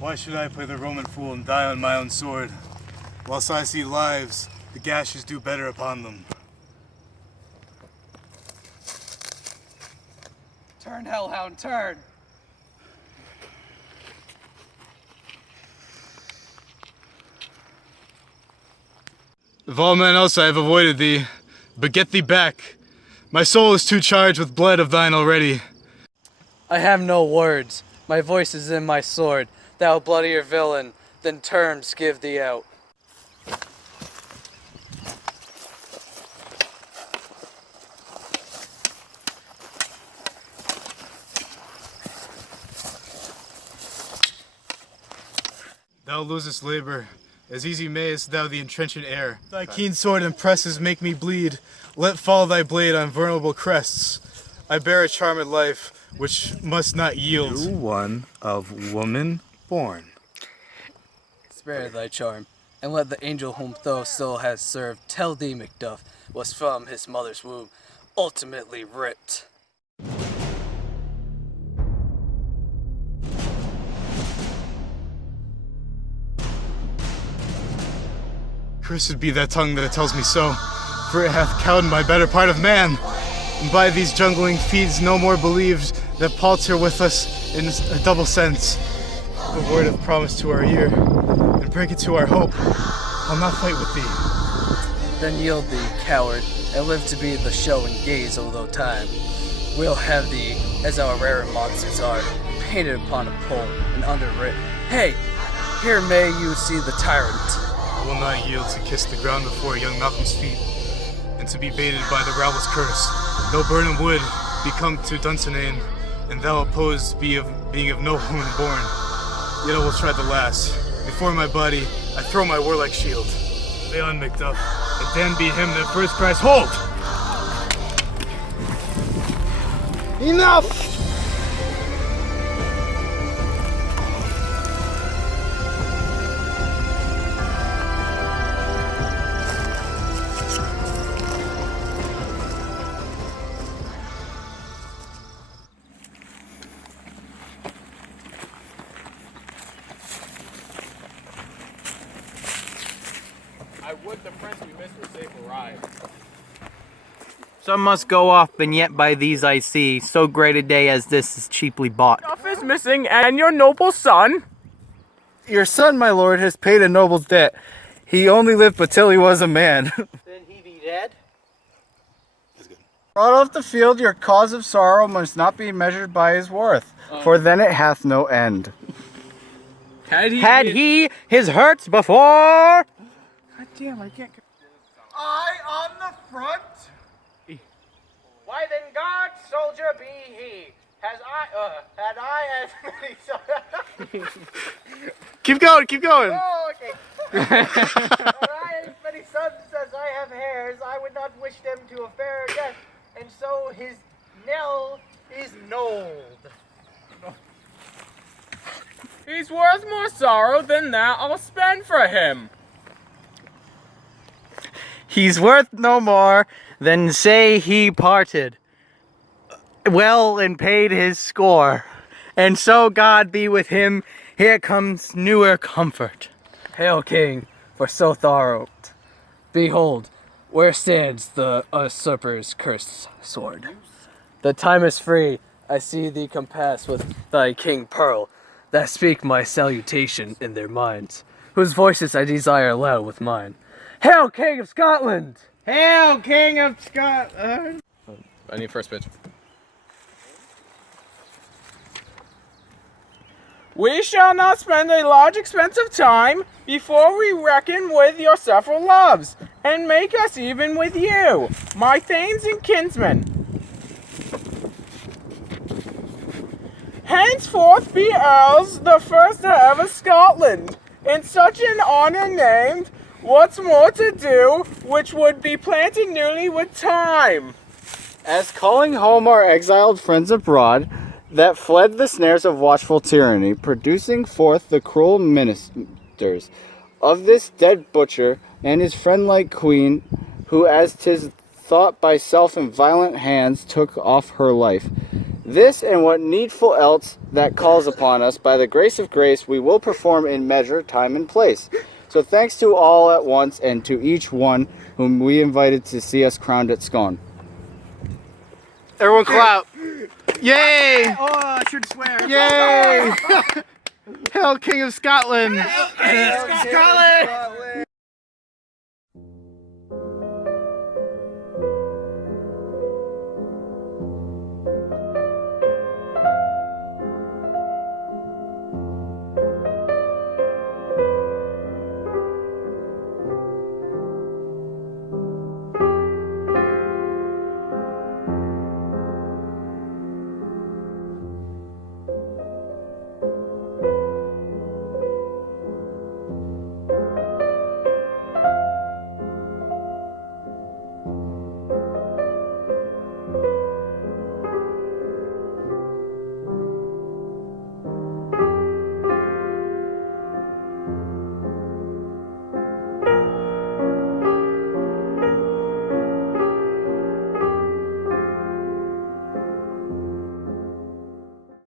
Why should I play the Roman fool and die on my own sword? Whilst I see lives, the gashes do better upon them. Turn, hellhound, turn! Of all men else I have avoided thee, but get thee back. My soul is too charged with blood of thine already. I have no words. My voice is in my sword. Thou bloodier villain, than terms give thee out. Thou losest labor, as easy mayest thou the entrenchant air. Thy keen sword and presses make me bleed. Let fall thy blade on vulnerable crests. I bear a charmed life, which must not yield. To one of woman born. Spare thy charm, and let the angel whom thou still hast served tell thee Macbeth was from his mother's womb, ultimately ripped. Cursed be that tongue that tells me so, for it hath cowed my better part of man. And by these jungling feeds no more believed that palter with us in a double sense. The word of promise to our ear, and break it to our hope. I'll not fight with thee. Then yield thee, coward, and live to be the show and gaze although time. We'll have thee, as our rare monsters are, painted upon a pole and underwritten. Hey, here may you see the tyrant. I will not yield to kiss the ground before young Malcolm's feet, and to be baited by the rabbl's curse. Though Burnham would become to Dunsinane, and thou opposed being of no woman born, yet I will try the last. Before my body, I throw my warlike shield. Lay on, Macduff, and then be him that first cries, "Hold!" Enough! I would the friends we missed were safe arrived. Some must go off, and yet by these I see, so great a day as this is cheaply bought. Stuff is missing, and your noble son. Your son, my lord, has paid a noble debt. He only lived but till he was a man. Then he be dead? Brought off the field, your cause of sorrow must not be measured by his worth, for then it hath no end. Had he his hurts before? God damn, I can't. I on the front? Why then God, soldier, be he. Had I as many sons. Keep going, keep going. Oh, okay. Had I as many sons as I have hairs, I would not wish them to a fairer death, and so his knell is knolled. He's worth more sorrow than that I'll spend for him. He's worth no more than say he parted well and paid his score. And so God be with him, here comes newer comfort. Hail, King, for so thou. Behold, where stands the usurper's cursed sword? The time is free. I see thee compass with thy King Pearl, that speak my salutation in their minds, whose voices I desire loud with mine. Hail, King of Scotland! Hail, King of Scotland! I need first pitch. We shall not spend a large expense of time before we reckon with your several loves, and make us even with you, my thanes and kinsmen. Henceforth be earls the first to ever Scotland, in such an honor named, what's more to do, which would be planted newly with time. As calling home our exiled friends abroad, that fled the snares of watchful tyranny, producing forth the cruel ministers of this dead butcher and his friend-like queen, who, as 'tis thought by self and violent hands, took off her life. This and what needful else that calls upon us, by the grace of grace, we will perform in measure, time, and place. So thanks to all at once, and to each one whom we invited to see us crowned at Scone. Everyone clap. Yay! Oh, I should swear. Yay! Hail, King of Scotland! Scotland!